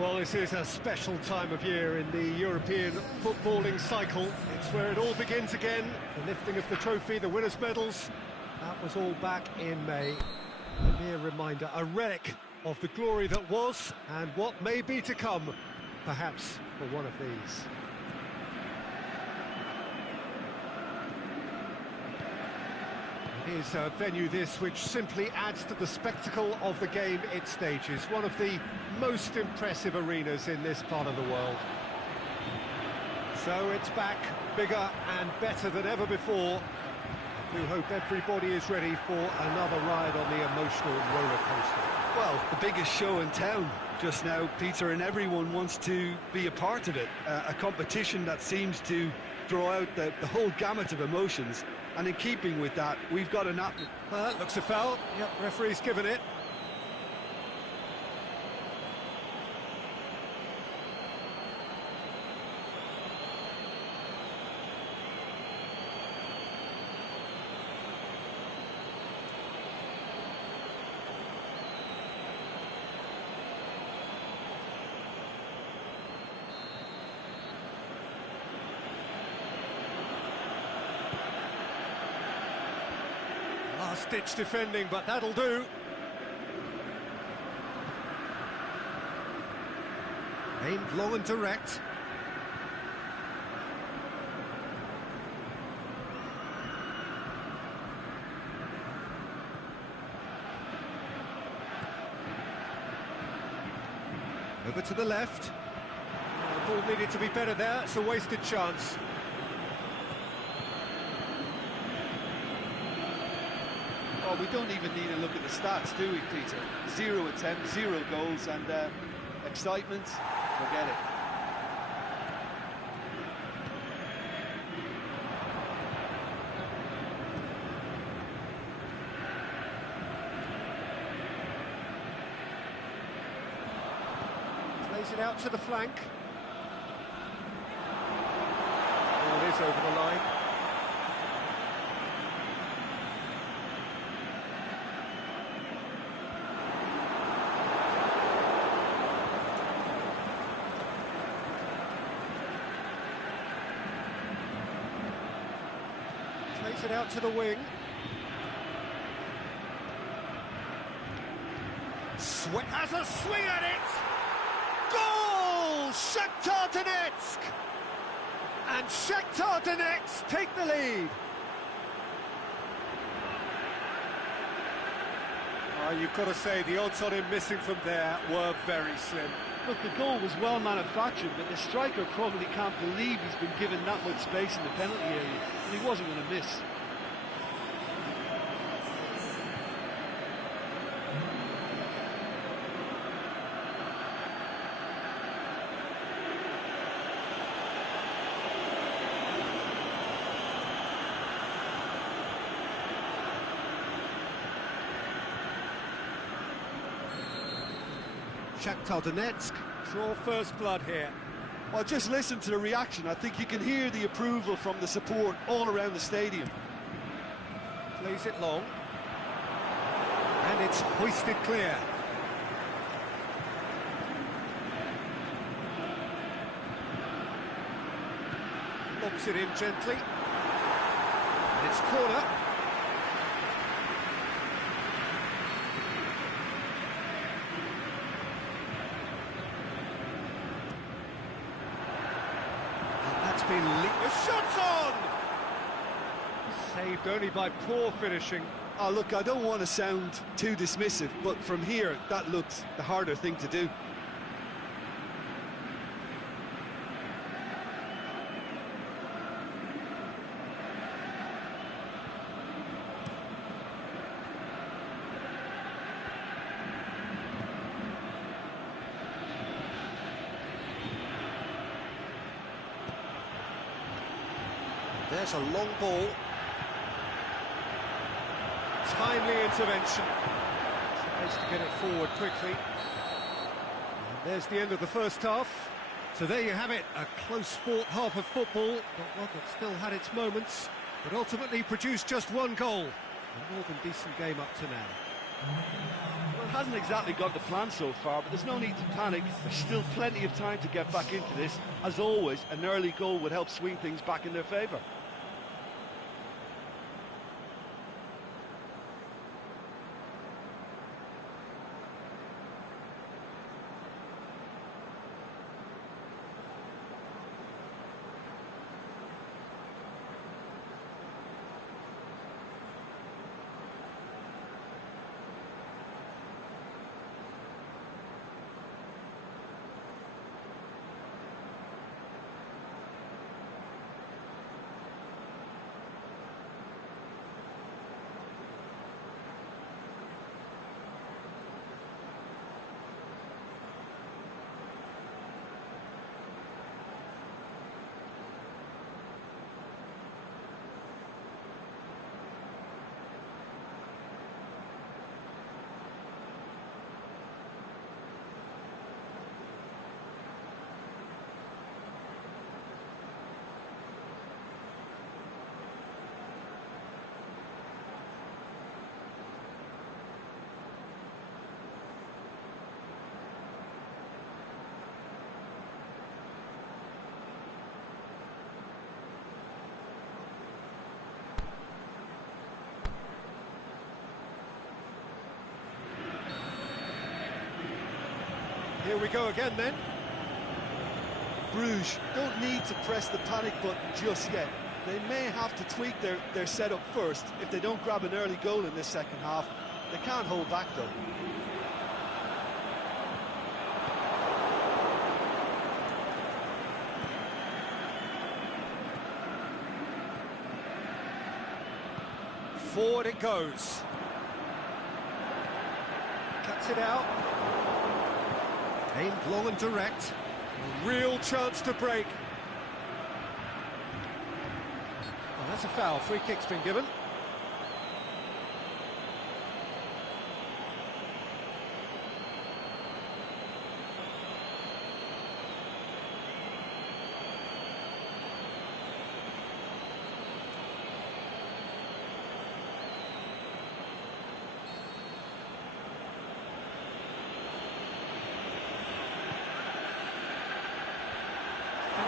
Well, this is a special time of year in the European footballing cycle. It's where it all begins again. The lifting of the trophy, the winners' medals. That was all back in May. A mere reminder, a relic of the glory that was and what may be to come, perhaps for one of these. It is a venue this which simply adds to the spectacle of the game it stages. One of the most impressive arenas in this part of the world. So it's back, bigger and better than ever before. I do hope everybody is ready for another ride on the emotional roller coaster. Well, the biggest show in town just now, Peter, and everyone wants to be a part of it. A competition that seems to draw out the whole gamut of emotions. And in keeping with that, we've got an That looks a foul. Yep, referee's given it. Last-ditch defending, but that'll do. Aimed long and direct. Over to the left. The ball needed to be better there. It's a wasted chance. Oh, we don't even need to look at the stats, do we, Peter? 0 attempts, 0 goals, and excitement, forget it. Plays it out to the flank. Oh, it is over the line. Plays it out to the wing. Has a swing at it! Goal! Shakhtar Donetsk! And Shakhtar Donetsk take the lead. You've got to say, the odds on him missing from there were very slim. Look, the goal was well manufactured, but the striker probably can't believe he's been given that much space in the penalty area, and he wasn't going to miss. Shakhtar Donetsk draw first blood here. Well, just listen to the reaction. I think you can hear the approval from the support all around the stadium. Plays it long. And it's hoisted clear. Lobs it in gently. And it's corner. The shot's on! Saved only by poor finishing. Oh, look, I don't want to sound too dismissive, but from here, that looks the harder thing to do. There's a long ball. Timely intervention. Tries to get it forward quickly. And there's the end of the first half. So there you have it, a close-fought half of football, but one that still had its moments, but ultimately produced just one goal. A more than decent game up to now. Well, it hasn't exactly got the plan so far, but there's no need to panic. There's still plenty of time to get back into this. As always, an early goal would help swing things back in their favour. Here we go again then. Bruges don't need to press the panic button just yet. They may have to tweak their setup first. If they don't grab an early goal in this second half, they can't hold back though. Forward it goes. Cuts it out. Aimed long and direct. A real chance to break. Oh, that's a foul. Free kick's been given.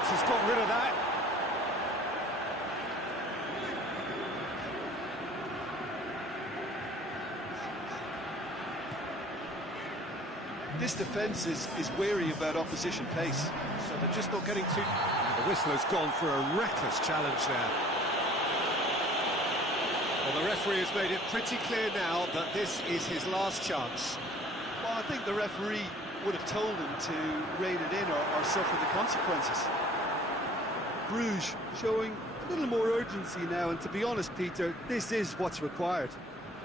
Has got rid of that. This defence is wary about opposition pace. So they're just not getting too... The whistler's gone for a reckless challenge there. Well, the referee has made it pretty clear now that this is his last chance. Well, I think the referee would have told him to rein it in or suffer the consequences. Bruges showing a little more urgency now, and to be honest, Peter, this is what's required.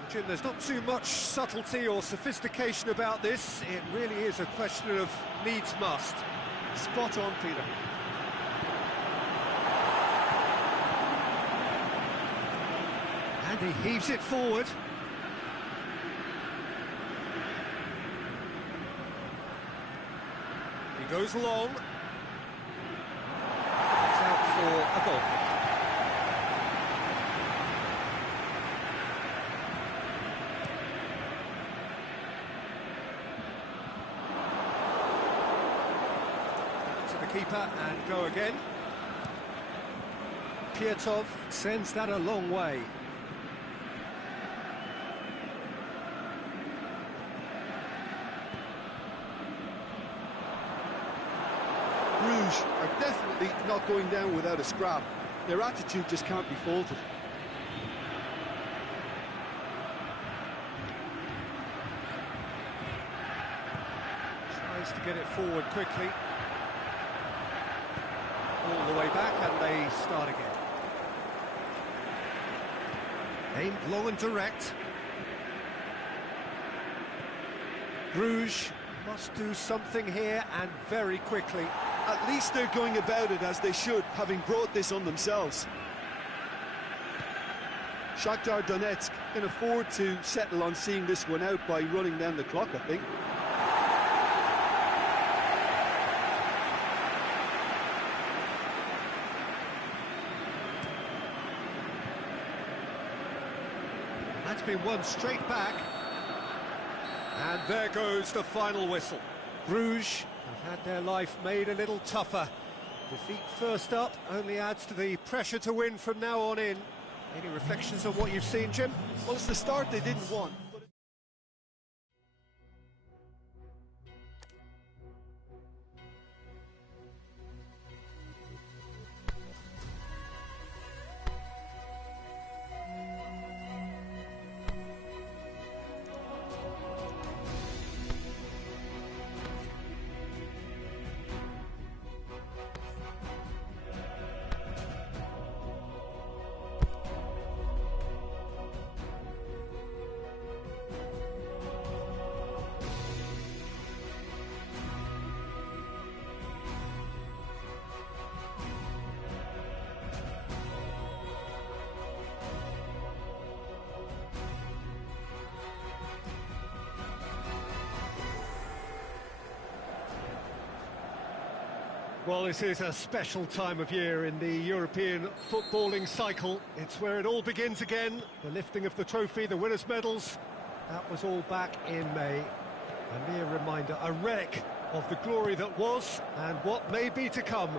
Jim, there's not too much subtlety or sophistication about this. It really is a question of needs must. Spot on, Peter. And he heaves it forward. He goes long. For a goal kick. To the keeper and go again. Pietov sends that a long way. Bruges are definitely not going down without a scrap. Their attitude just can't be faulted. Tries to get it forward quickly. All the way back, and they start again. Aimed long and direct. Bruges must do something here, and very quickly. At least they're going about it as they should, having brought this on themselves. Shakhtar Donetsk can afford to settle on seeing this one out by running down the clock, I think. That's been won straight back. And there goes the final whistle. Bruges have had their life made a little tougher. Defeat first up only adds to the pressure to win from now on in. Any reflections on what you've seen, Jim? Well, it's the start they didn't want. Well, this is a special time of year in the European footballing cycle. It's where it all begins again. The lifting of the trophy, the winners' medals. That was all back in May. A mere reminder, a relic of the glory that was and what may be to come,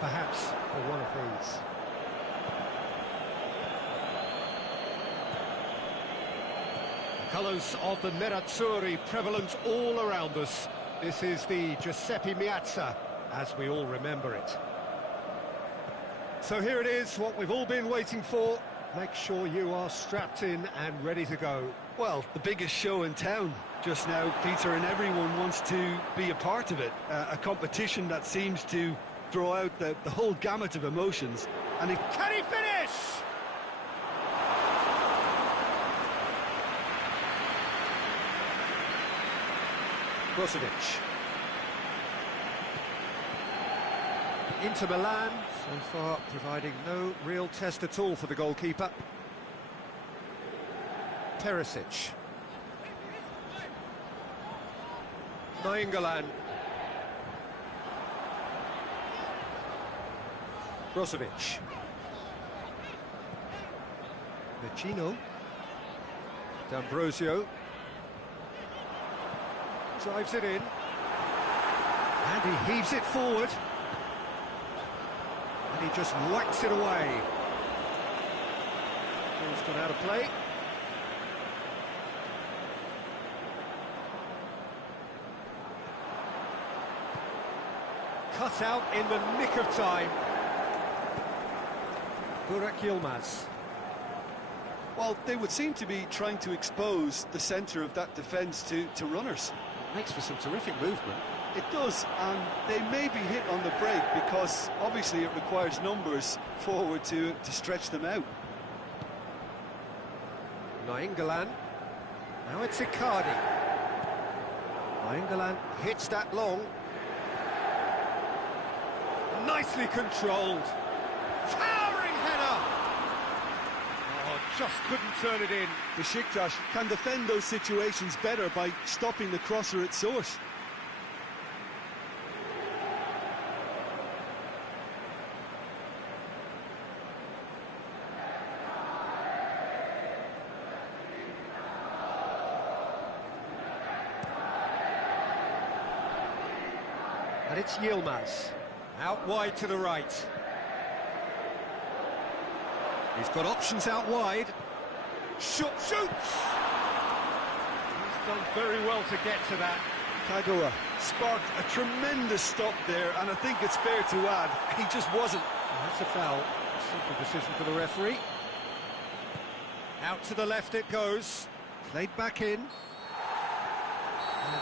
perhaps for one of these. The colours of the Nerazzurri prevalent all around us. This is the Giuseppe Meazza, as we all remember it. So here it is, what we've all been waiting for. Make sure you are strapped in and ready to go. Well, the biggest show in town just now, Peter, and everyone wants to be a part of it. A competition that seems to draw out the whole gamut of emotions. And it... Can he finish? Brozovic. Inter Milan, so far providing no real test at all for the goalkeeper. Perisic. Nainggolan. Brozovic. Vecino. D'Ambrosio. Drives it in. And he heaves it forward. And he just whacks it away. Ball's gone out of play. Cut out in the nick of time. Burak Yilmaz. Well, they would seem to be trying to expose the centre of that defence to runners. It makes for some terrific movement. It does, and they may be hit on the break because obviously it requires numbers forward to stretch them out. Nainggolan. Now it's Icardi. Nainggolan hits that long. Nicely controlled. Towering header! Oh, just couldn't turn it in. Besiktas can defend those situations better by stopping the crosser at source. And it's Yilmaz, out wide to the right. He's got options out wide. Shoots! He's done very well to get to that. Kagawa sparked a tremendous stop there, and I think it's fair to add, he just wasn't. That's a foul. Simple decision for the referee. Out to the left it goes. Played back in. And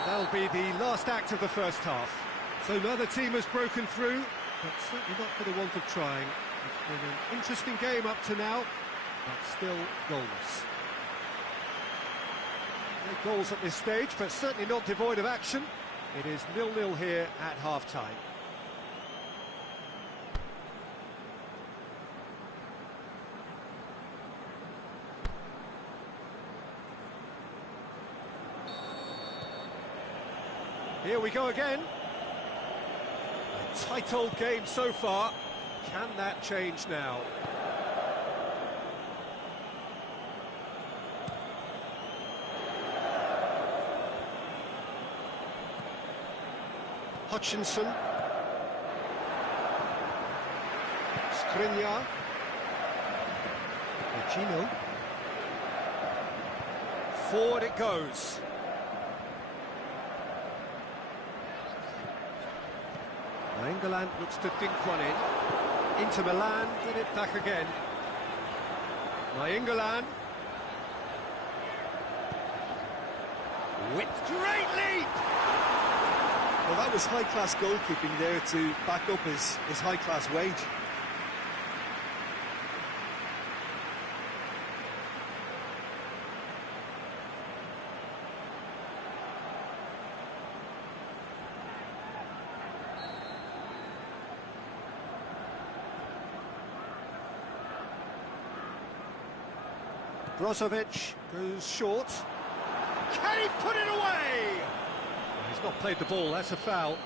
that'll be the last act of the first half. So neither team has broken through, but certainly not for the want of trying. It's been an interesting game up to now, but still goalless. No goals at this stage, but certainly not devoid of action. It is 0-0 here at half-time. Here we go again. A tight old game so far. Can that change now? Hutchinson. Skriniar. Gino. Forward it goes. Now England looks to think one in. Into Milan, get it back again. Now England. With great lead! Well, that was high-class goalkeeping there to back up his high-class wage. Brozovic goes short. Can he put it away? He's not played the ball, that's a foul.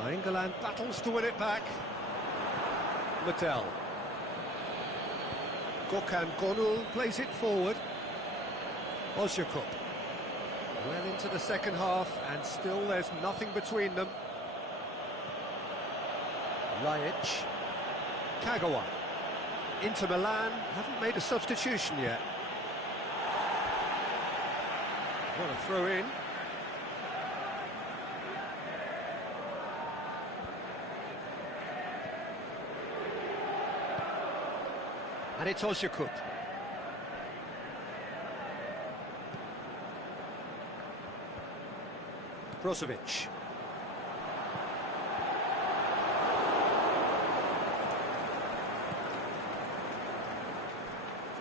Now England battles to win it back. Mattel. Gökhan Gönül plays it forward. Ozyakup. Well into the second half, and still there's nothing between them. Laic. Kagawa. Inter Milan haven't made a substitution yet. What a throw in. And it's Ozyakup. Brozovic.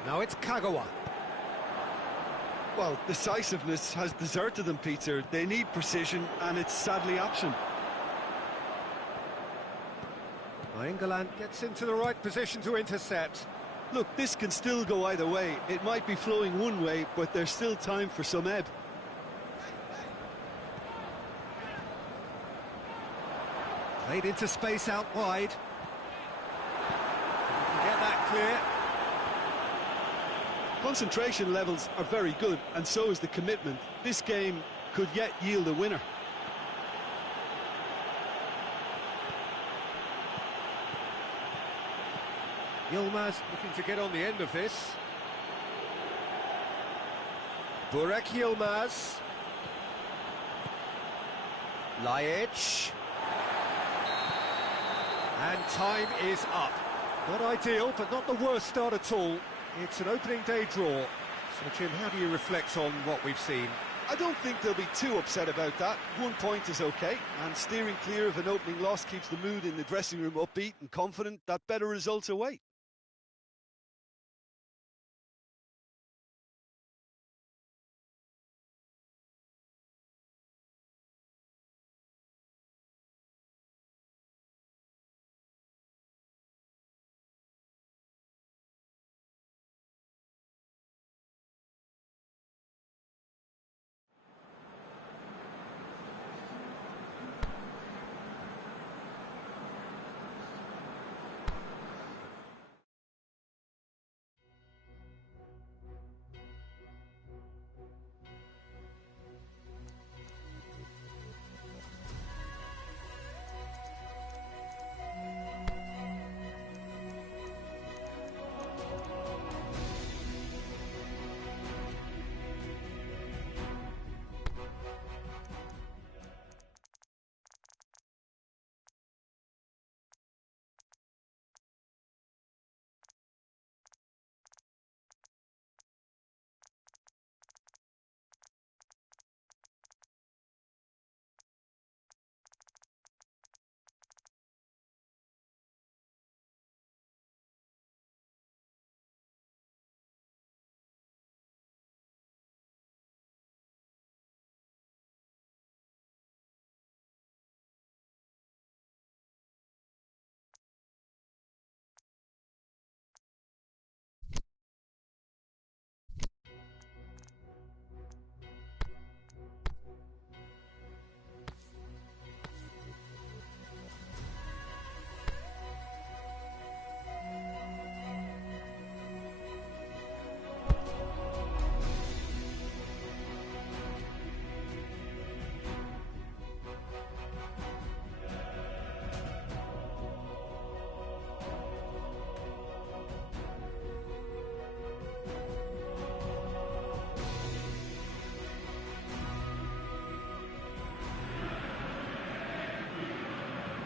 Now it's Kagawa. Well, decisiveness has deserted them, Peter. They need precision, and it's sadly absent. Now England gets into the right position to intercept. Look, this can still go either way. It might be flowing one way, but there's still time for some ebb. Played into space out wide. Get that clear. Concentration levels are very good, and so is the commitment. This game could yet yield a winner. Yilmaz looking to get on the end of this. Burak Yilmaz. Laic. And time is up. Not ideal, but not the worst start at all. It's an opening day draw. So, Jim, how do you reflect on what we've seen? I don't think they'll be too upset about that. 1 point is okay, and steering clear of an opening loss keeps the mood in the dressing room upbeat and confident that better results await.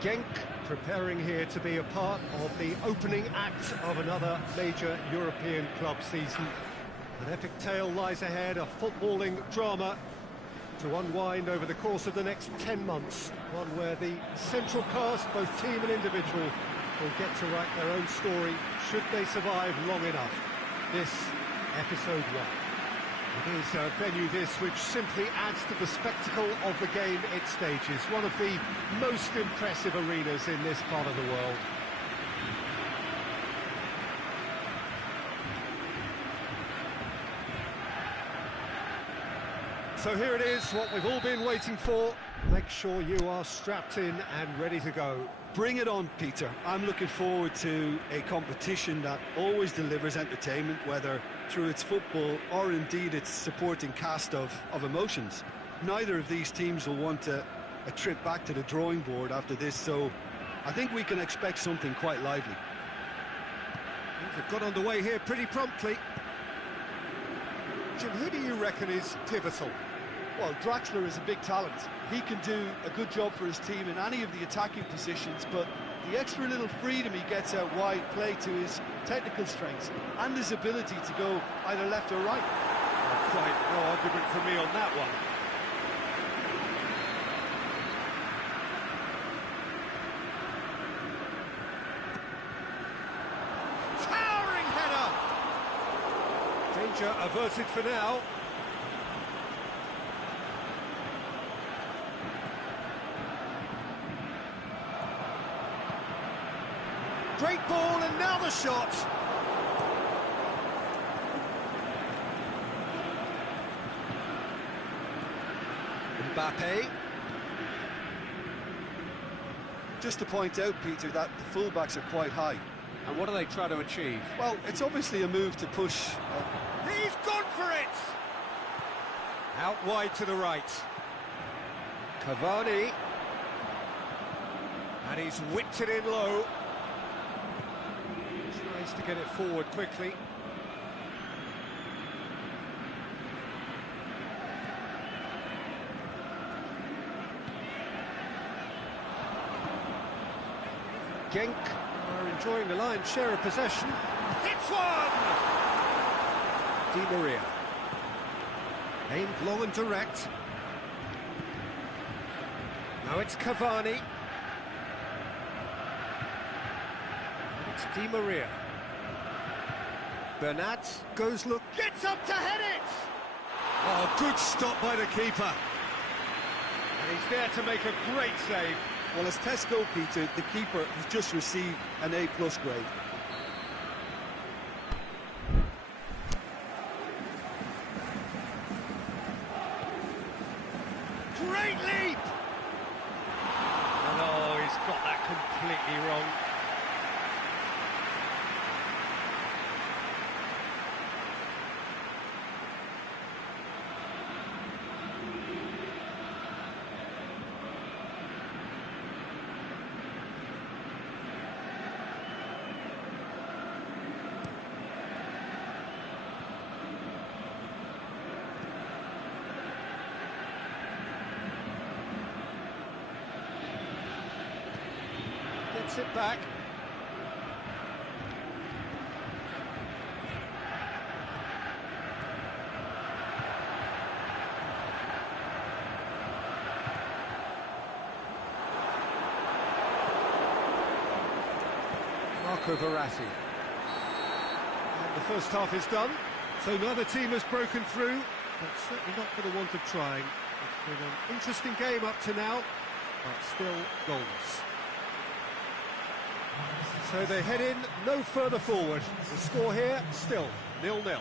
Genk preparing here to be a part of the opening act of another major European club season. An epic tale lies ahead, a footballing drama to unwind over the course of the next 10 months. One where the central cast, both team and individual, will get to write their own story should they survive long enough. This, episode 1. It is a venue this which simply adds to the spectacle of the game it stages. One of the most impressive arenas in this part of the world. So here it is, what we've all been waiting for. Make sure you are strapped in and ready to go. Bring it on, Peter. I'm looking forward to a competition that always delivers entertainment, whether through its football or indeed its supporting cast of emotions. Neither of these teams will want a trip back to the drawing board after this, so I think we can expect something quite lively. They've got underway here pretty promptly. Jim, who do you reckon is pivotal? Well, Draxler is a big talent. He can do a good job for his team in any of the attacking positions, but the extra little freedom he gets out wide play to his technical strengths and his ability to go either left or right. Quite no argument for me on that one. Towering header! Danger averted for now. Great ball, and now the shot. Mbappe. Just to point out, Peter, that the fullbacks are quite high. And what do they try to achieve? Well, it's obviously a move to push. He's gone for it! Out wide to the right. Cavani. And he's whipped it in low. Tries to get it forward quickly. Genk are enjoying the lion's share of possession. Hits one! Di Maria. Aimed long and direct. Now it's Cavani. It's Di Maria. Bernat goes look, gets up to head it! Oh, good stop by the keeper. And he's there to make a great save. Well, as tests go, Peter, the keeper has just received an A+ grade. Great leap! And oh, he's got that completely wrong. Gets it back. Marco Verratti. And the first half is done, so neither team has broken through, but certainly not for the want of trying. It's been an interesting game up to now, but still goalless. So they head in no further forward. The score here, still 0-0.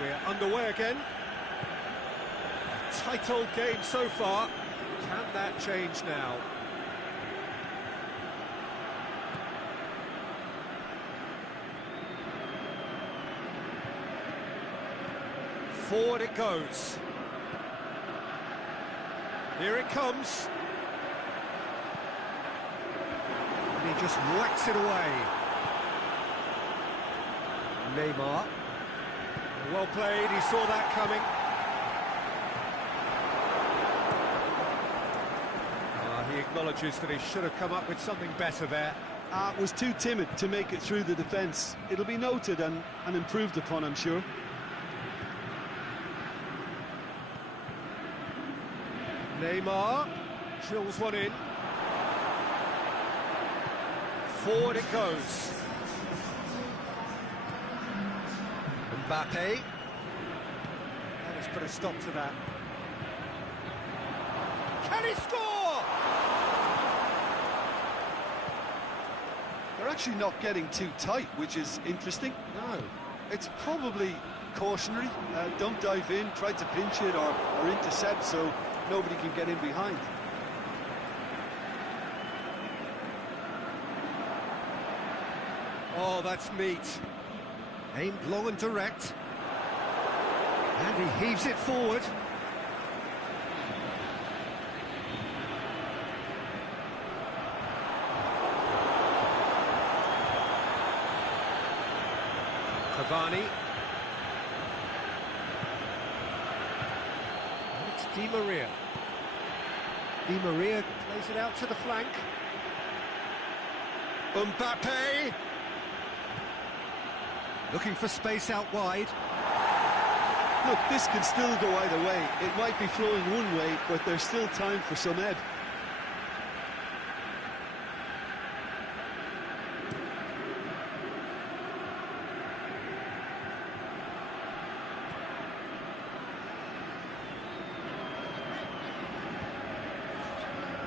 We're underway again. A tight old game so far. Can that change now? Forward it goes. Here it comes. And he just whacks it away. Neymar. Well played, he saw that coming. He acknowledges that he should have come up with something better there. Was too timid to make it through the defence. It'll be noted and improved upon, I'm sure. Neymar drills one in. Forward it goes. Mbappe. That has put a stop to that. Can he score? They're actually not getting too tight, which is interesting. No. It's probably cautionary. Don't dive in, try to pinch it or intercept so nobody can get in behind. Oh, that's neat. Aimed long and direct. And he heaves it forward. Cavani. And it's Di Maria. Di Maria plays it out to the flank. Mbappe. Looking for space out wide. Look, this can still go either way. It might be flowing one way, but there's still time for some ebb.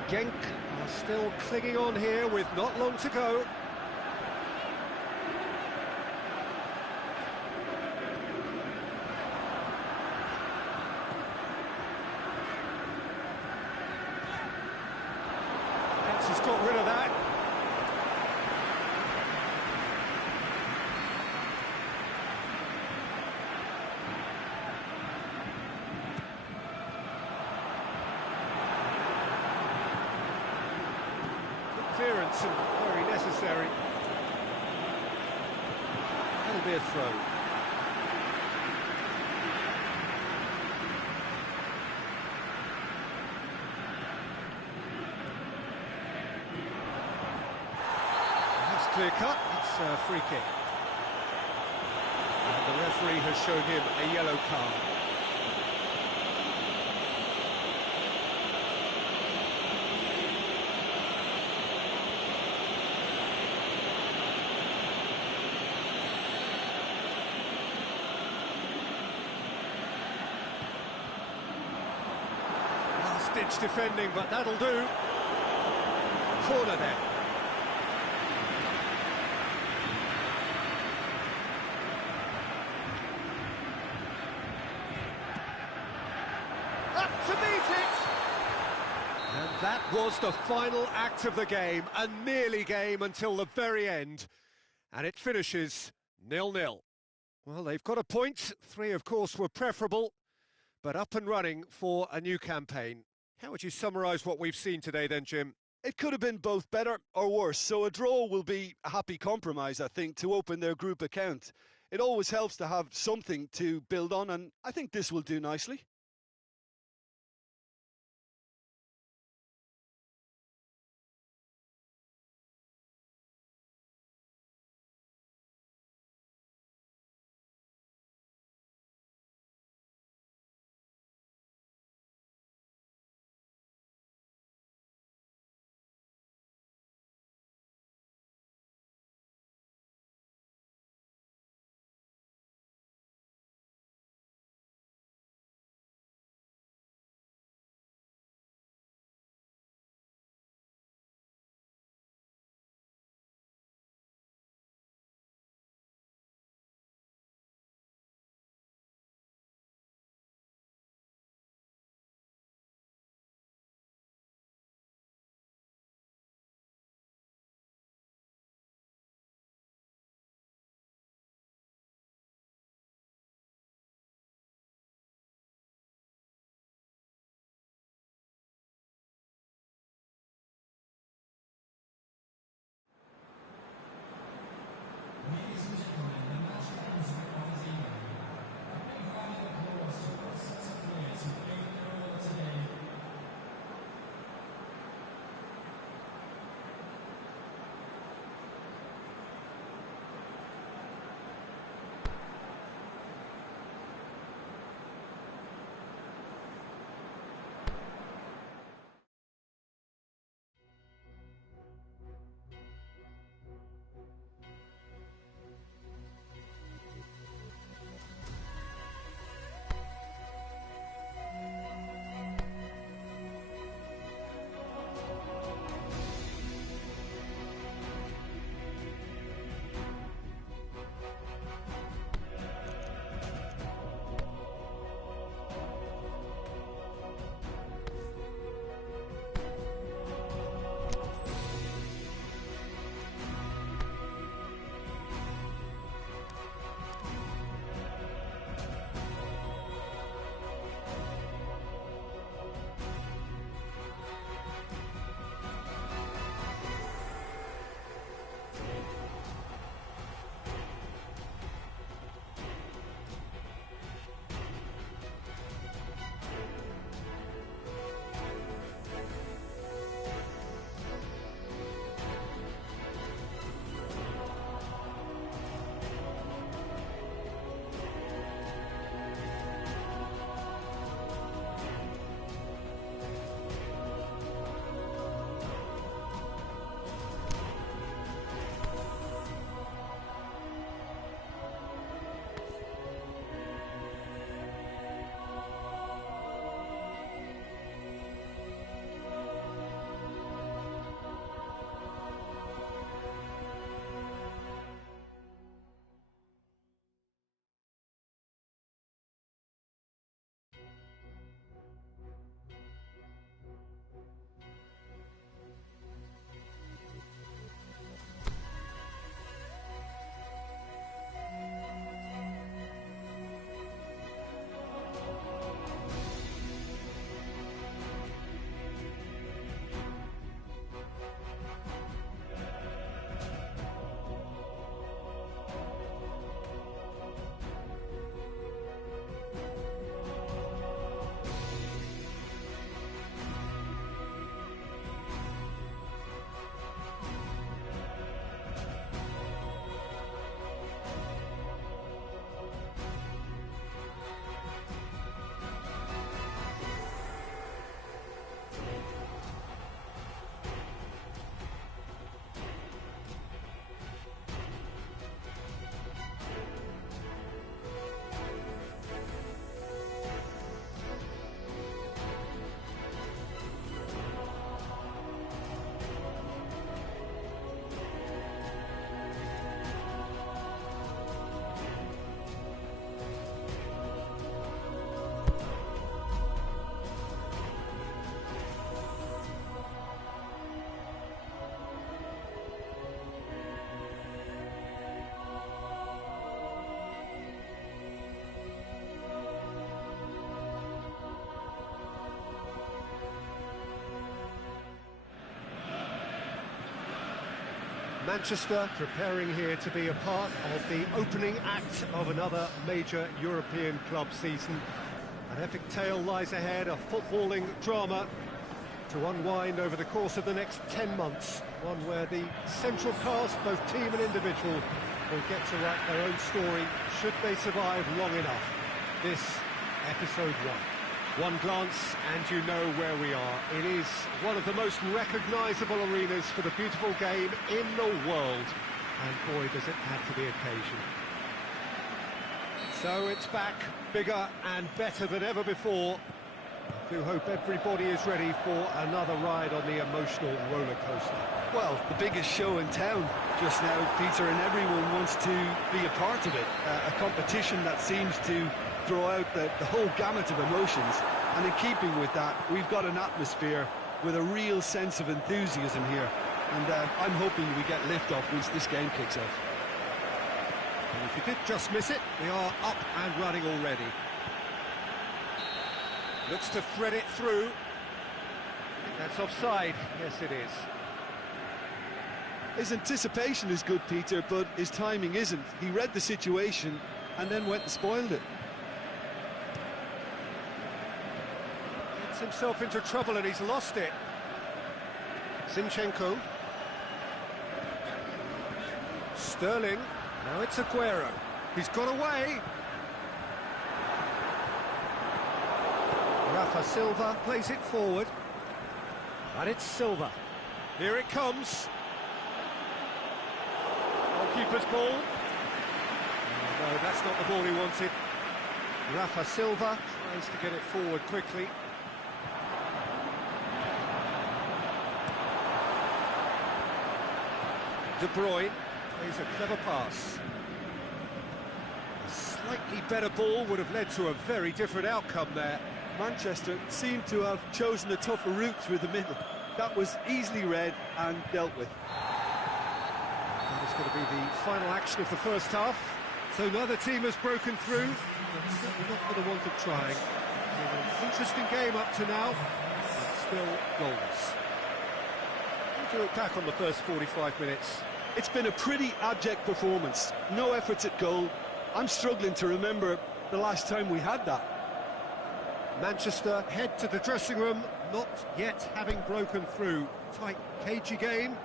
Genk are still clinging on here with not long to go. Fence has got rid of that. Clearance and very necessary. That'll be a throw. That's clear cut. It's a free kick. And the referee has shown him a yellow card. Ditch defending, but that'll do. Corner then. Up to meet it! And that was the final act of the game, a nearly game until the very end. And it finishes 0-0. Well, they've got a point. 3, of course, were preferable, but up and running for a new campaign. How would you summarise what we've seen today then, Jim? It could have been both better or worse, so a draw will be a happy compromise, I think, to open their group account. It always helps to have something to build on, and I think this will do nicely. Manchester preparing here to be a part of the opening act of another major European club season. An epic tale lies ahead, a footballing drama to unwind over the course of the next 10 months. One where the central cast, both team and individual, will get to write their own story, should they survive long enough. This, episode 1. One glance and you know where we are. It is one of the most recognisable arenas for the beautiful game in the world. And boy, does it add to the occasion. So it's back, bigger and better than ever before. I do hope everybody is ready for another ride on the emotional roller coaster. Well, the biggest show in town just now, Peter, and everyone wants to be a part of it. A competition that seems to draw out the whole gamut of emotions, and in keeping with that, we've got an atmosphere with a real sense of enthusiasm here, and I'm hoping we get lift-off once this game kicks off. And if you did just miss it, we are up and running already. Looks to thread it through. That's offside. Yes, it is. His anticipation is good, Peter, but his timing isn't. He read the situation and then went and spoiled it. Gets himself into trouble and he's lost it. Zinchenko. Sterling. Now it's Aguero. He's got away. Rafa Silva plays it forward. And it's Silva. Here it comes. Goalkeeper's ball. No, that's not the ball he wanted. Rafa Silva tries to get it forward quickly. De Bruyne plays a clever pass. A slightly better ball would have led to a very different outcome there. Manchester seemed to have chosen a tougher route through the middle. That was easily read and dealt with. That is going to be the final action of the first half. So neither team has broken through, but certainly not for the want of trying. An interesting game up to now, but still goals. How do you look back on the first 45 minutes? It's been a pretty abject performance. No efforts at goal. I'm struggling to remember the last time we had that. Manchester head to the dressing room, not yet having broken through. Tight, cagey game.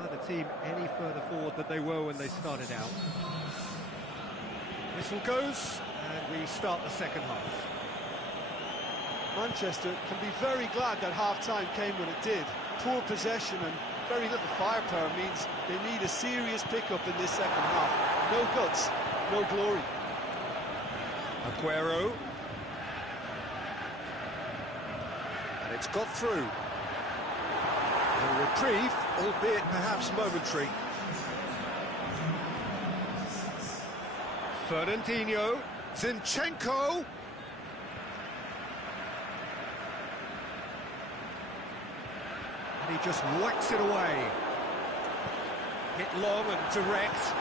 Neither team any further forward than they were when they started out. Whistle goes, and we start the second half. Manchester can be very glad that half-time came when it did. Poor possession and very little firepower means they need a serious pickup in this second half. No guts, no glory. Aguero. And it's got through. A reprieve, albeit perhaps momentary. Fernandinho, Zinchenko. And he just whacks it away. Hit long and direct.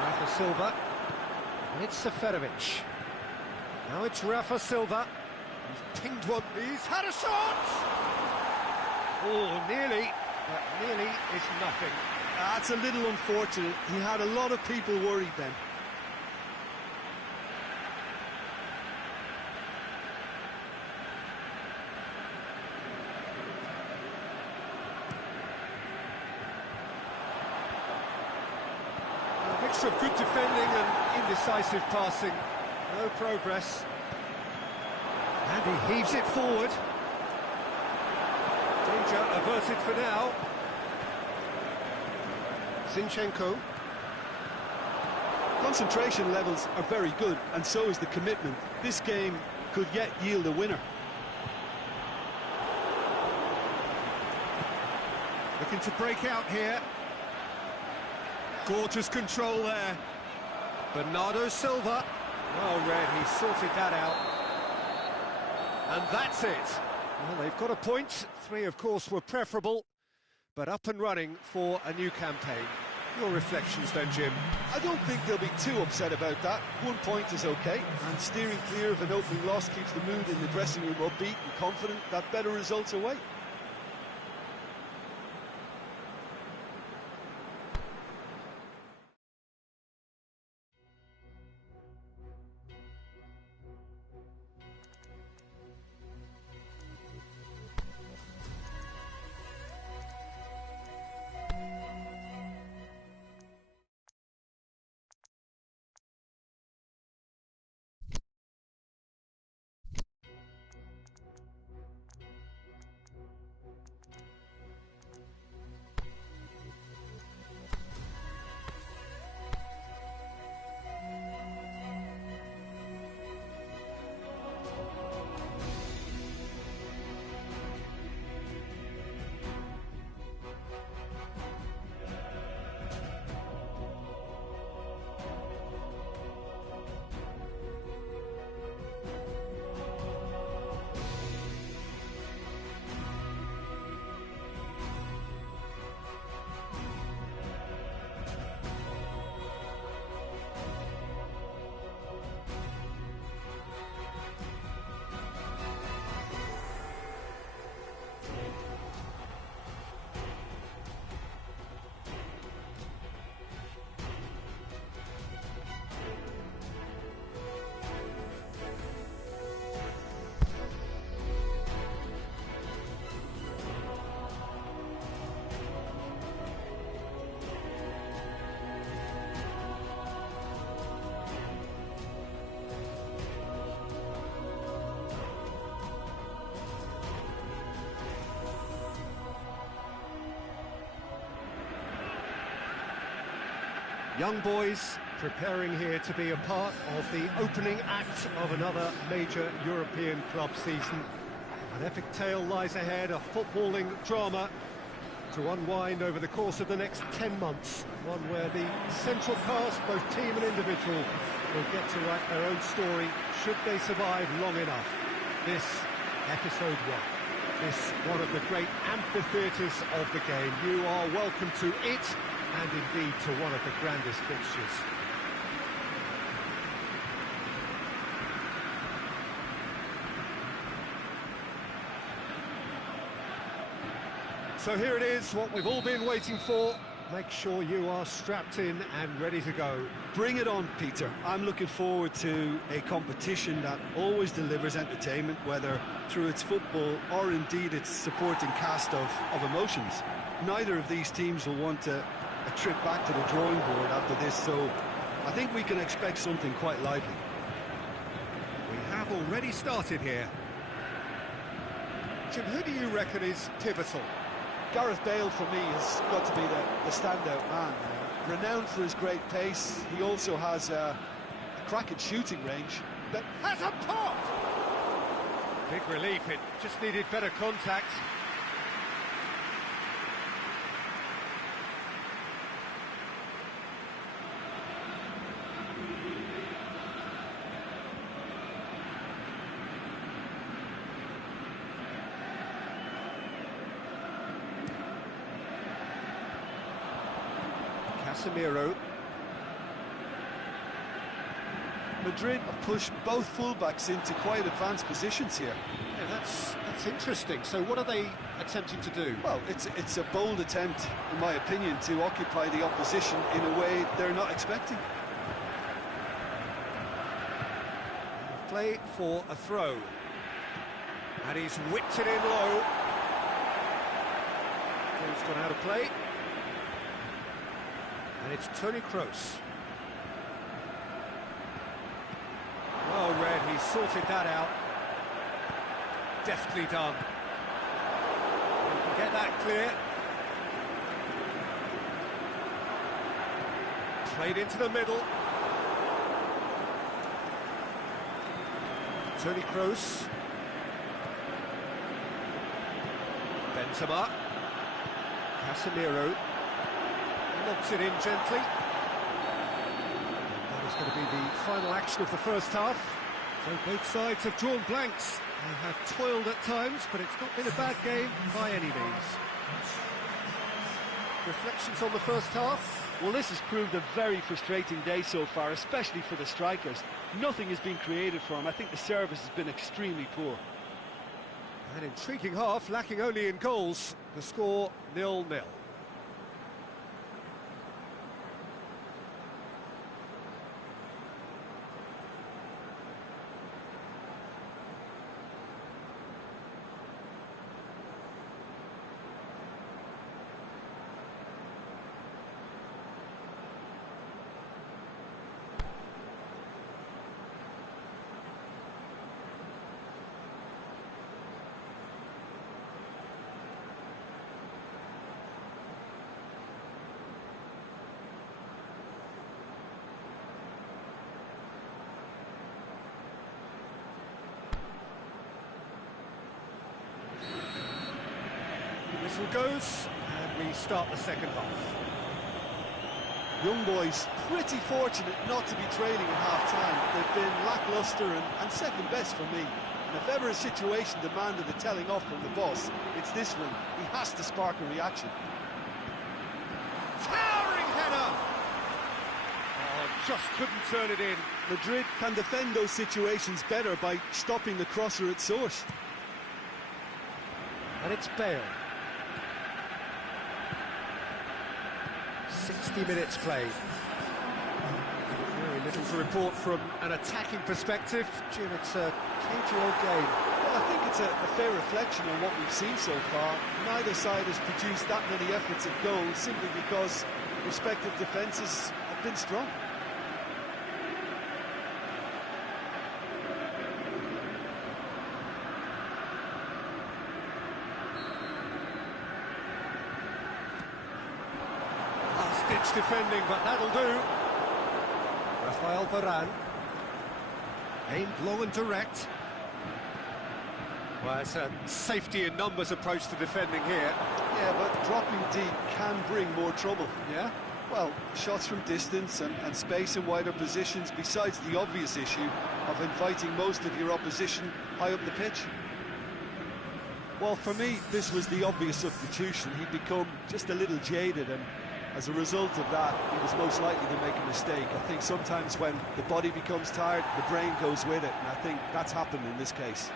Rafa Silva. And it's Seferovic. Now it's Rafa Silva. He's pinged one. He's had a shot! Oh, nearly. But nearly is nothing. That's a little unfortunate. He had a lot of people worried then. A mixture of good defending and indecisive passing. No progress. And he heaves it forward. Danger averted for now. Zinchenko. Concentration levels are very good, and so is the commitment. This game could yet yield a winner. Looking to break out here. Gorgeous control there. Bernardo Silva. Well read, he sorted that out. And that's it. Well, they've got a point. 3, of course, were preferable, but up and running for a new campaign. Your reflections then, Jim? I don't think they'll be too upset about that. 1 point is okay, and steering clear of an opening loss keeps the mood in the dressing room upbeat and confident that better results await. Young boys preparing here to be a part of the opening act of another major European club season. An epic tale lies ahead, a footballing drama to unwind over the course of the next 10 months. One where the central cast, both team and individual, will get to write their own story should they survive long enough. This, episode 1. This, one of the great amphitheatres of the game. You are welcome to it, and indeed to one of the grandest fixtures. So here it is, what we've all been waiting for. Make sure you are strapped in and ready to go. Bring it on, Peter. I'm looking forward to a competition that always delivers entertainment, whether through its football or indeed its supporting cast of emotions. Neither of these teams will want a trip back to the drawing board after this, so I think we can expect something quite lively. We have already started here. Jim, who do you reckon is pivotal? Gareth Bale, for me, has got to be the standout man. Renowned for his great pace, he also has a cracking shooting range. That has a pop! Big relief, it just needed better contact. Casemiro. Madrid have pushed both fullbacks into quite advanced positions here. Yeah, that's interesting. So what are they attempting to do? Well, it's a bold attempt, in my opinion, to occupy the opposition in a way they're not expecting. Play for a throw. And he's whipped it in low. Ball's gone out of play. And it's Toni Kroos. Well read, he sorted that out. Deftly done. He can get that clear. Played into the middle. Toni Kroos. Benzema. Casemiro. Lobs it in gently. That is going to be the final action of the first half. So both sides have drawn blanks. They have toiled at times, but it's not been a bad game by any means. Reflections on the first half? Well, this has proved a very frustrating day so far, especially for the strikers. Nothing has been created for them. I think the service has been extremely poor. An intriguing half, lacking only in goals. The score 0-0. Whistle goes, and we start the second half. Young boys pretty fortunate not to be trailing at half-time. They've been lacklustre and second best for me. And if ever a situation demanded a telling off from the boss, it's this one. He has to spark a reaction. Towering header! Oh, just couldn't turn it in. Madrid can defend those situations better by stopping the crosser at source. And it's Bale. 60 minutes played. Very little to report from an attacking perspective. Jim, it's a cagey old game. Well, I think it's a fair reflection on what we've seen so far. Neither side has produced that many efforts at goal simply because respective defences have been strong. One-inch defending, but that'll do. Rafael Varane. Aimed low and direct. Well, it's a safety in numbers approach to defending here. Yeah, but dropping deep can bring more trouble. Yeah? Well, shots from distance and space in wider positions, besides the obvious issue of inviting most of your opposition high up the pitch. Well, for me, this was the obvious substitution. He'd become just a little jaded, and as a result of that, he was most likely to make a mistake. I think sometimes when the body becomes tired, the brain goes with it, and I think that's happened in this case.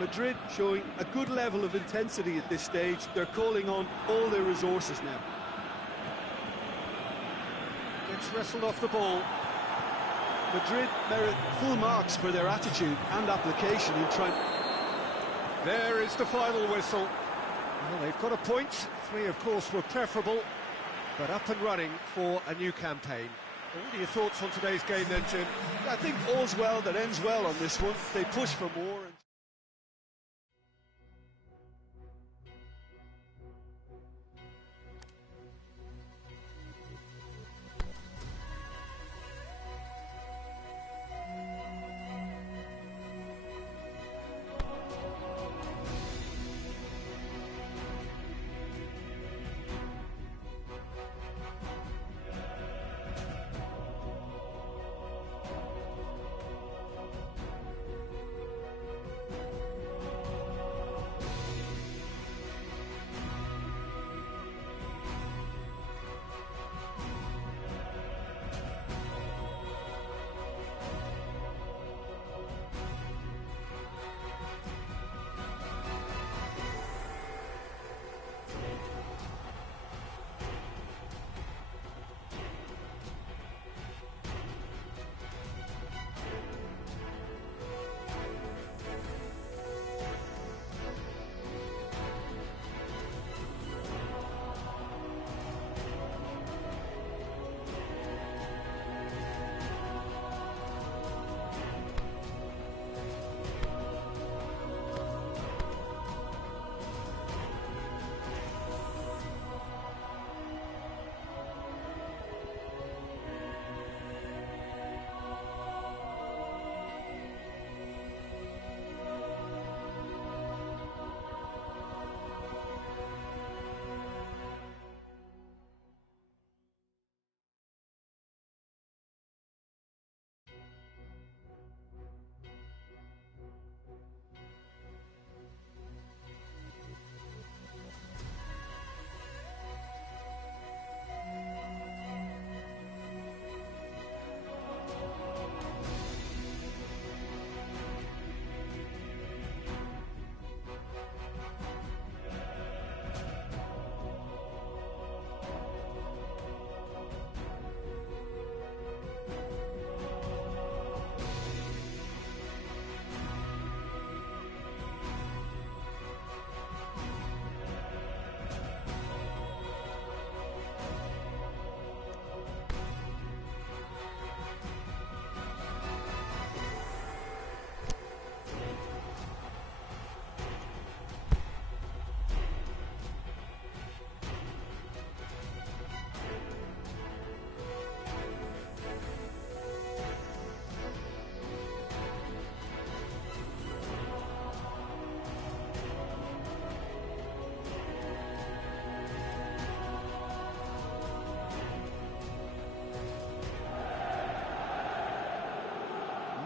Madrid showing a good level of intensity at this stage. They're calling on all their resources now. Gets wrestled off the ball. Madrid merit full marks for their attitude and application in trying... There is the final whistle. Well, they've got a point. 3, of course, were preferable, but up and running for a new campaign. What are your thoughts on today's game then, Jim? I think all's well that ends well on this one. They push for more.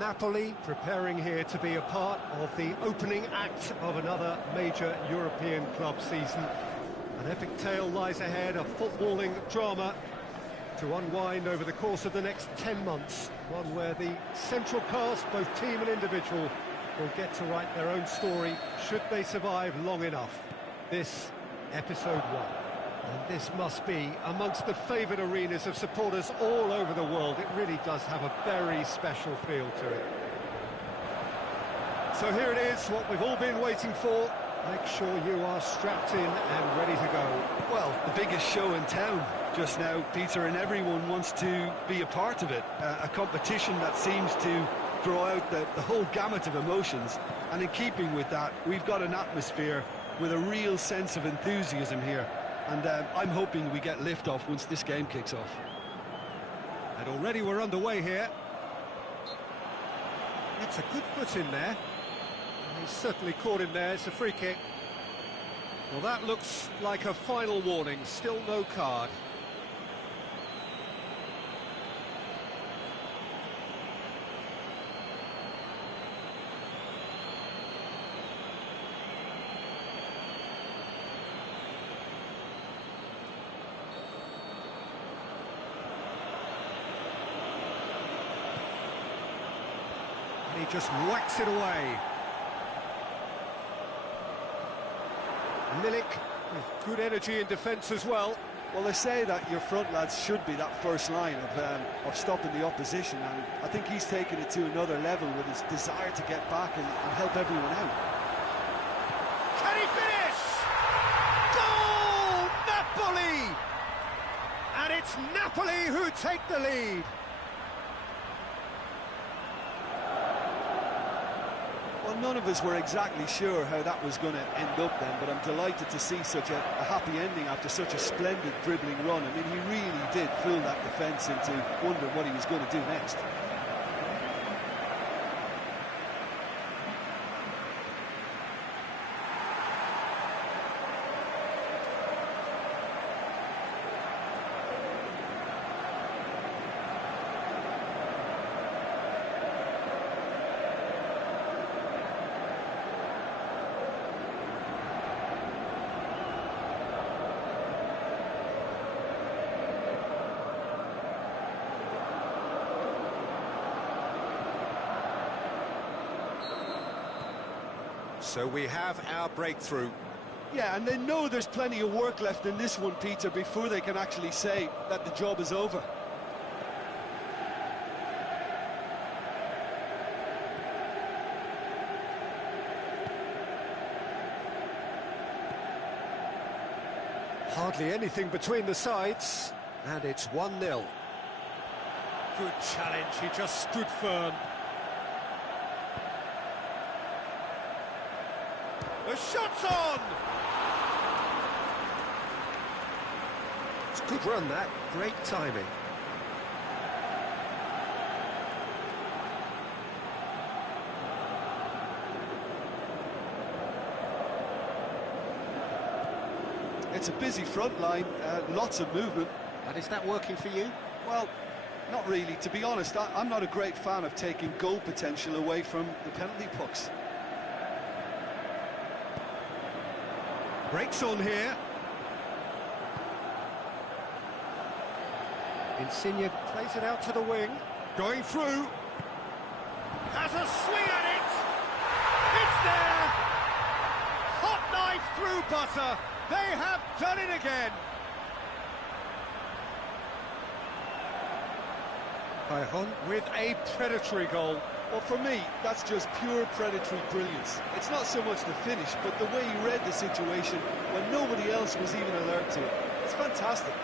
Napoli preparing here to be a part of the opening act of another major European club season. An epic tale lies ahead, a footballing drama to unwind over the course of the next 10 months. One where the central cast, both team and individual, will get to write their own story, should they survive long enough. This, episode 1. And this must be amongst the favoured arenas of supporters all over the world. It really does have a very special feel to it. So here it is, what we've all been waiting for. Make sure you are strapped in and ready to go. Well, the biggest show in town just now, Peter, and everyone wants to be a part of it. A competition that seems to draw out the whole gamut of emotions. And in keeping with that, we've got an atmosphere with a real sense of enthusiasm here. And I'm hoping we get lift-off once this game kicks off. And already we're underway here. It's a good foot in there. He's certainly caught him there. It's a free kick. Well, that looks like a final warning. Still no card. He just whacks it away. Milik with good energy in defence as well. Well, they say that your front lads should be that first line of stopping the opposition, and I think he's taken it to another level with his desire to get back and help everyone out. Can he finish? Goal! Napoli! And it's Napoli who take the lead. Well, none of us were exactly sure how that was going to end up then, but I'm delighted to see such a happy ending after such a splendid dribbling run. I mean, he really did fool that defence into wondering what he was going to do next. So we have our breakthrough. Yeah, and they know there's plenty of work left in this one, Peter, before they can actually say that the job is over. Hardly anything between the sides, and it's 1-0. Good challenge, he just stood firm. The shot's on! It's a good run, that. Great timing. It's a busy front line, lots of movement. And is that working for you? Well, not really. To be honest, I'm not a great fan of taking goal potential away from the penalty pucks. Breaks on here. Insigne plays it out to the wing. Going through. Has a swing at it. It's there. Hot knife through butter. They have done it again. Hon with a predatory goal. Well, for me, that's just pure predatory brilliance. It's not so much the finish, but the way he read the situation when nobody else was even alert to it. It's fantastic.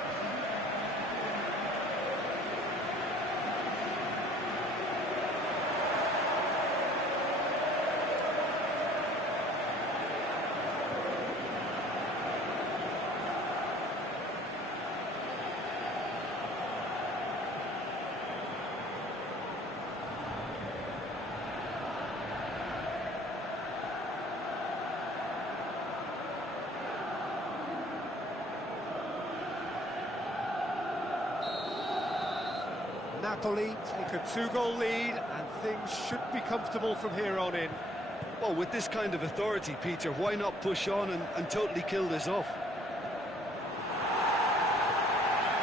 Napoli take a 2-goal lead, and things should be comfortable from here on in. Well, with this kind of authority, Peter, why not push on and totally kill this off?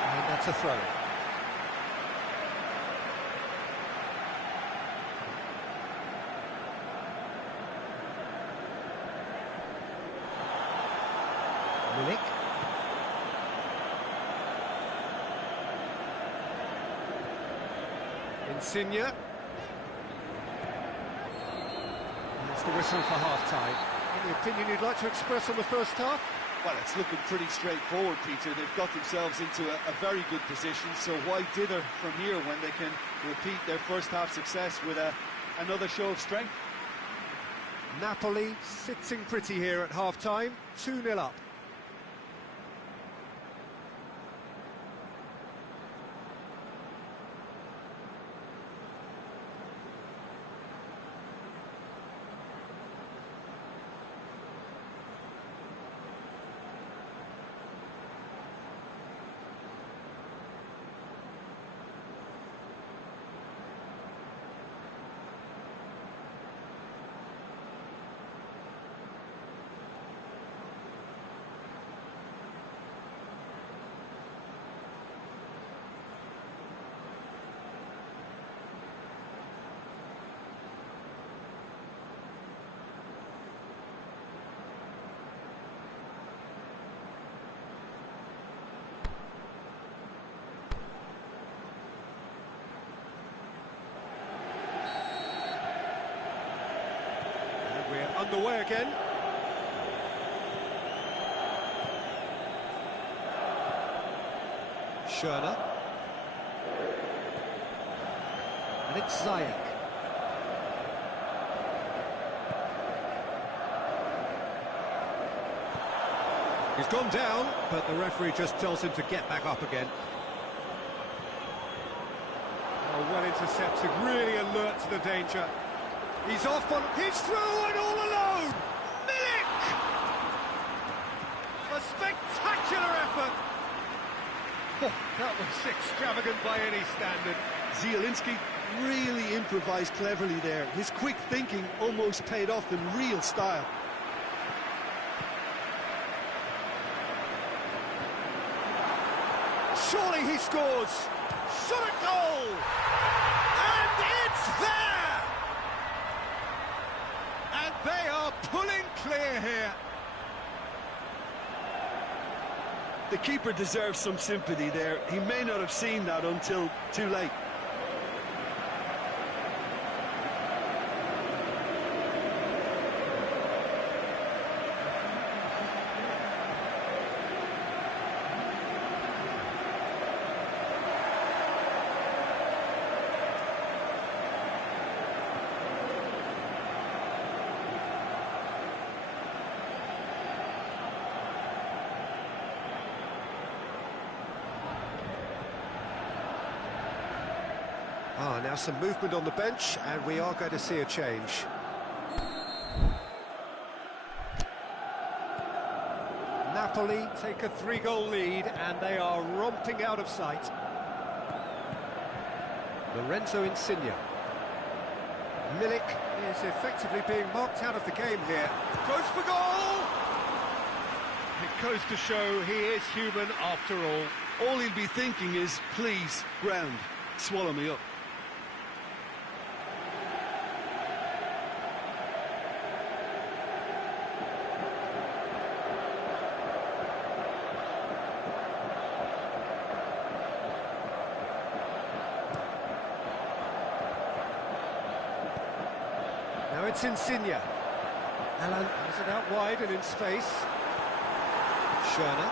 And that's a throw. Milik. Insigne. That's the whistle for half-time. Any opinion you'd like to express on the first half? Well, it's looking pretty straightforward, Peter. They've got themselves into a very good position, so why dither from here when they can repeat their first half success with another show of strength? Napoli sitting pretty here at half-time, 2-0 up. underway again. Schöner. And it's Ziyech. He's gone down, but the referee just tells him to get back up again. Oh, well intercepted, really alert to the danger. He's off on, he's through and all alone! Milik! A spectacular effort! Oh, that was extravagant by any standard. Zielinski really improvised cleverly there. His quick thinking almost paid off in real style. Surely he scores! Shot a goal! And it's there! And they are pulling clear here. The keeper deserves some sympathy there. He may not have seen that until too late. Now some movement on the bench, and we are going to see a change. Napoli take a 3-goal lead, and they are romping out of sight. Lorenzo Insigne. Milik is effectively being marked out of the game here. Goes for goal! It goes to show he is human after all. All he'll be thinking is, please, ground, swallow me up. Now it's Insigne. Alan has it out wide and in space. Schöner.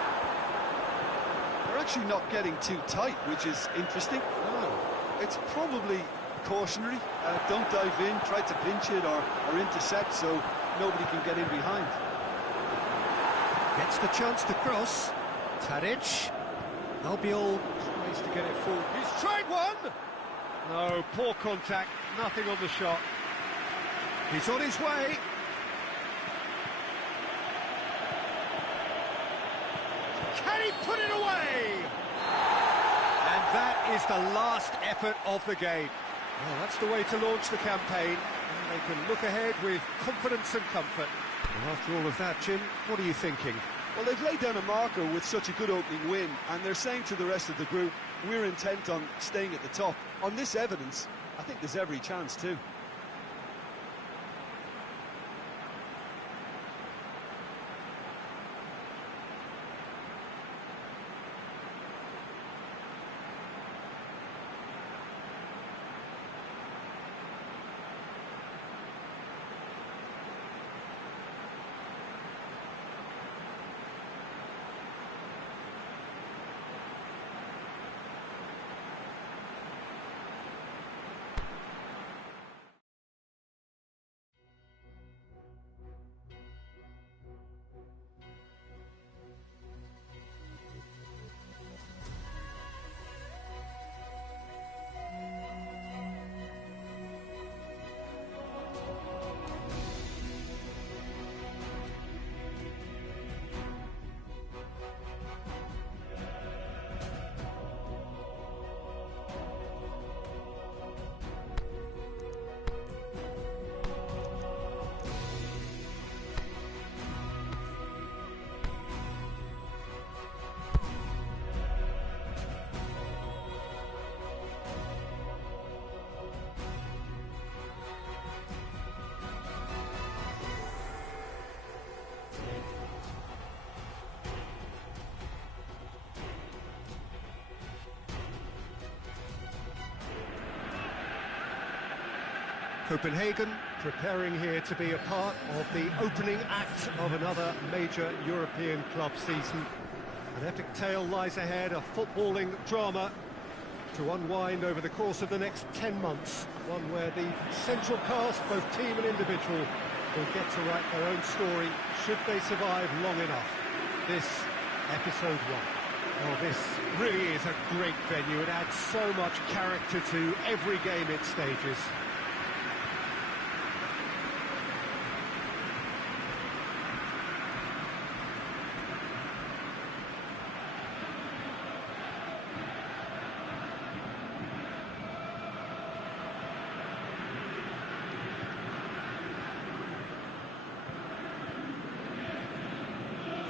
They're actually not getting too tight, which is interesting. No. It's probably cautionary. Don't dive in, try to pinch it or intercept so nobody can get in behind. Gets the chance to cross. Tadic. Albiol tries to get it full. He's tried one! No, poor contact, nothing on the shot. He's on his way. Can he put it away? And that is the last effort of the game. Well, that's the way to launch the campaign. And they can look ahead with confidence and comfort. And after all of that, Jim, what are you thinking? Well, they've laid down a marker with such a good opening win, and they're saying to the rest of the group, we're intent on staying at the top. On this evidence, I think there's every chance too. Copenhagen preparing here to be a part of the opening act of another major European club season. An epic tale lies ahead, a footballing drama to unwind over the course of the next 10 months. One where the central cast, both team and individual, will get to write their own story, should they survive long enough. This, episode 1. Oh, this really is a great venue. It adds so much character to every game it stages.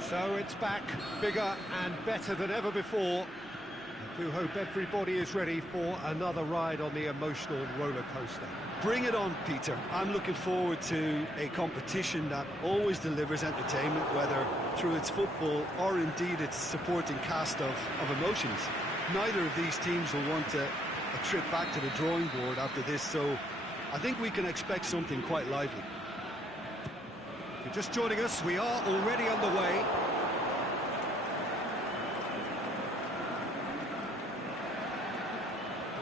So it's back, bigger and better than ever before. I do hope everybody is ready for another ride on the emotional roller coaster. Bring it on, Peter. I'm looking forward to a competition that always delivers entertainment, whether through its football or indeed its supporting cast of emotions. Neither of these teams will want a trip back to the drawing board after this, so I think we can expect something quite lively. If you're just joining us, we are already underway.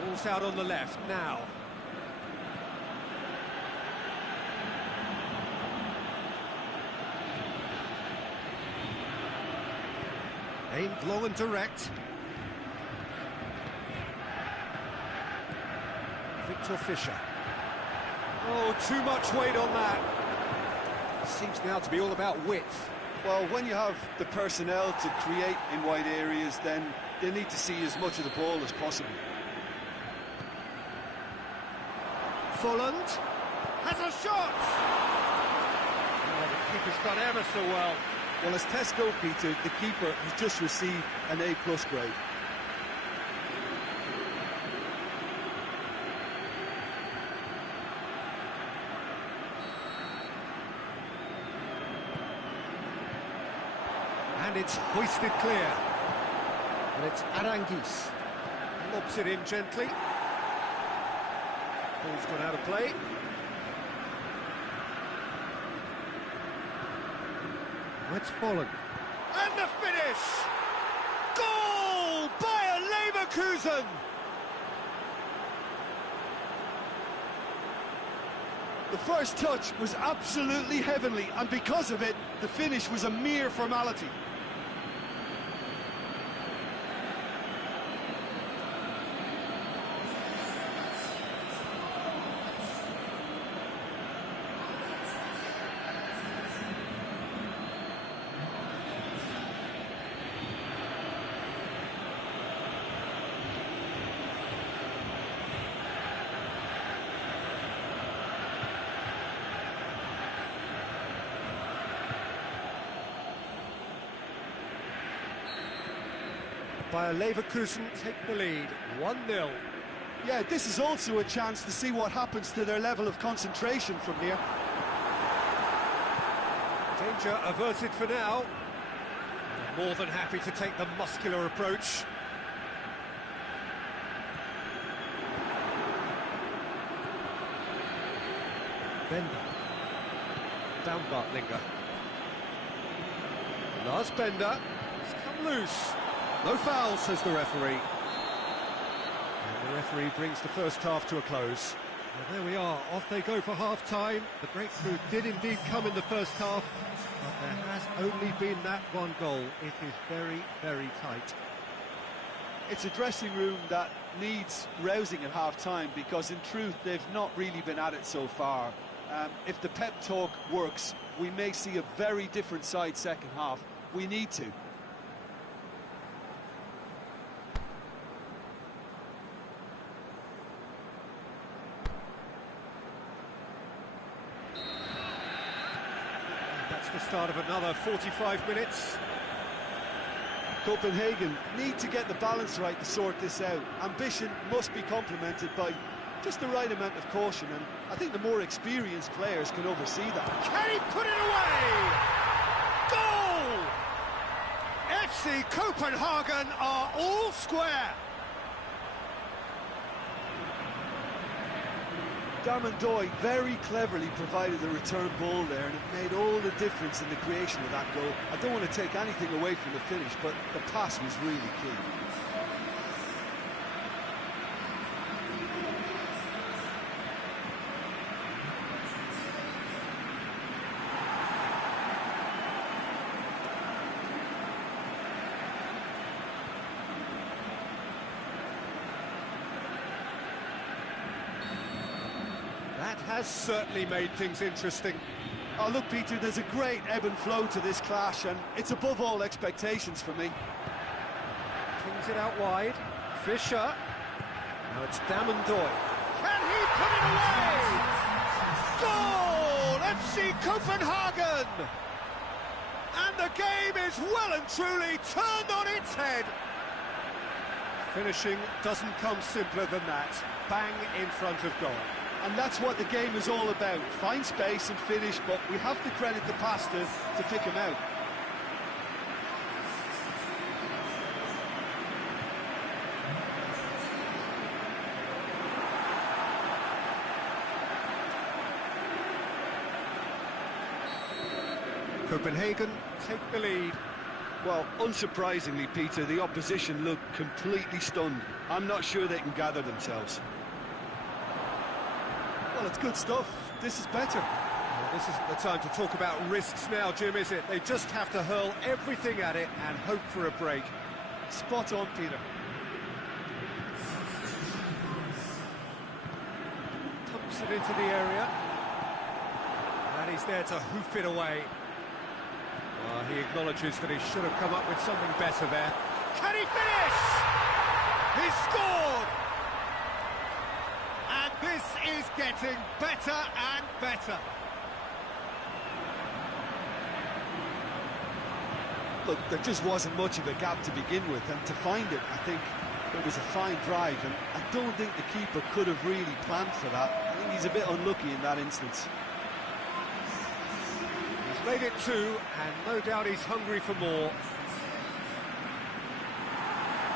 Ball's out on the left now. Aimed long and direct. Victor Fischer. Oh, too much weight on that. Seems now to be all about width. Well, when you have the personnel to create in wide areas, then they need to see as much of the ball as possible. Folland has a shot! Oh, the keeper's done ever so well. Well, as tests go, Peter, the keeper has just received an A+ grade. And it's hoisted clear. And it's Aranguis. Lobs it in gently. Ball's gone out of play. It's Folland. And the finish! Goal! Bayer Leverkusen! The first touch was absolutely heavenly, and because of it, the finish was a mere formality. Bayer Leverkusen take the lead, 1-0. Yeah, this is also a chance to see what happens to their level of concentration from here. Danger averted for now. More than happy to take the muscular approach. Bender. Down Bartlinger. Lars Bender. It's come loose. No foul, says the referee. And the referee brings the first half to a close. Well, there we are, off they go for half-time. The breakthrough did indeed come in the first half, but there has only been that one goal. It is very, very tight. It's a dressing room that needs rousing at half-time, because in truth they've not really been at it so far. If the pep talk works, we may see a very different side second half. We need to. That's the start of another 45 minutes. Copenhagen need to get the balance right to sort this out. Ambition must be complemented by just the right amount of caution, and I think the more experienced players can oversee that. Can he put it away? Goal! FC Copenhagen are all square. Damandoy very cleverly provided the return ball there, and it made all the difference in the creation of that goal. I don't want to take anything away from the finish, but the pass was really key. That has certainly made things interesting. Oh, look, Peter, there's a great ebb and flow to this clash, and it's above all expectations for me. Kings it out wide. Fisher. Now it's Damandoy. Can he put it away? Goal! FC Copenhagen! And the game is well and truly turned on its head. Finishing doesn't come simpler than that. Bang in front of goal. And that's what the game is all about. Find space and finish, but we have to credit the passer to pick him out. Copenhagen take the lead. Well, unsurprisingly, Peter, the opposition look completely stunned. I'm not sure they can gather themselves. Well, it's good stuff. This is better. Well, this isn't the time to talk about risks now, Jim, is it? They just have to hurl everything at it and hope for a break. Spot on, Peter. Pumps it into the area. And he's there to hoof it away. Well, he acknowledges that he should have come up with something better there. Can he finish? He scored! And this is getting better and better. Look, there just wasn't much of a gap to begin with, and to find it, I think it was a fine drive, and I don't think the keeper could have really planned for that. I think he's a bit unlucky in that instance. He's made it two, and no doubt he's hungry for more.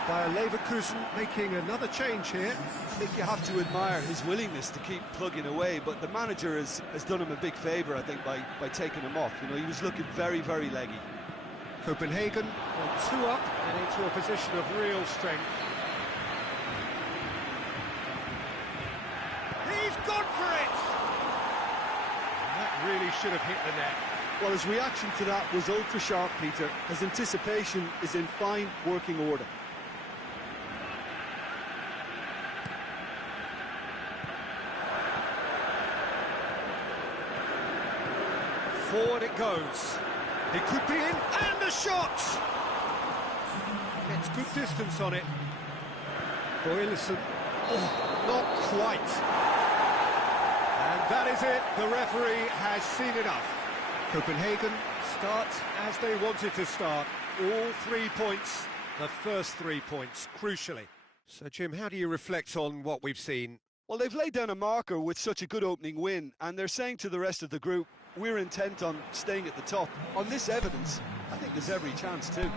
Bayer Leverkusen making another change here. I think you have to admire his willingness to keep plugging away, but the manager has done him a big favour, I think, by taking him off. You know, he was looking very, very leggy. Copenhagen on 2 up and into a position of real strength. He's gone for it! And that really should have hit the net. Well, his reaction to that was ultra-sharp, Peter. His anticipation is in fine working order. Forward it goes. It could be in, and the shot! Gets good distance on it. Boylisson, oh, not quite. And that is it, the referee has seen enough. Copenhagen start as they wanted to start. All 3 points, the first 3 points, crucially. So, Jim, how do you reflect on what we've seen? Well, they've laid down a marker with such a good opening win, and they're saying to the rest of the group, we're intent on staying at the top. On this evidence, I think there's every chance too.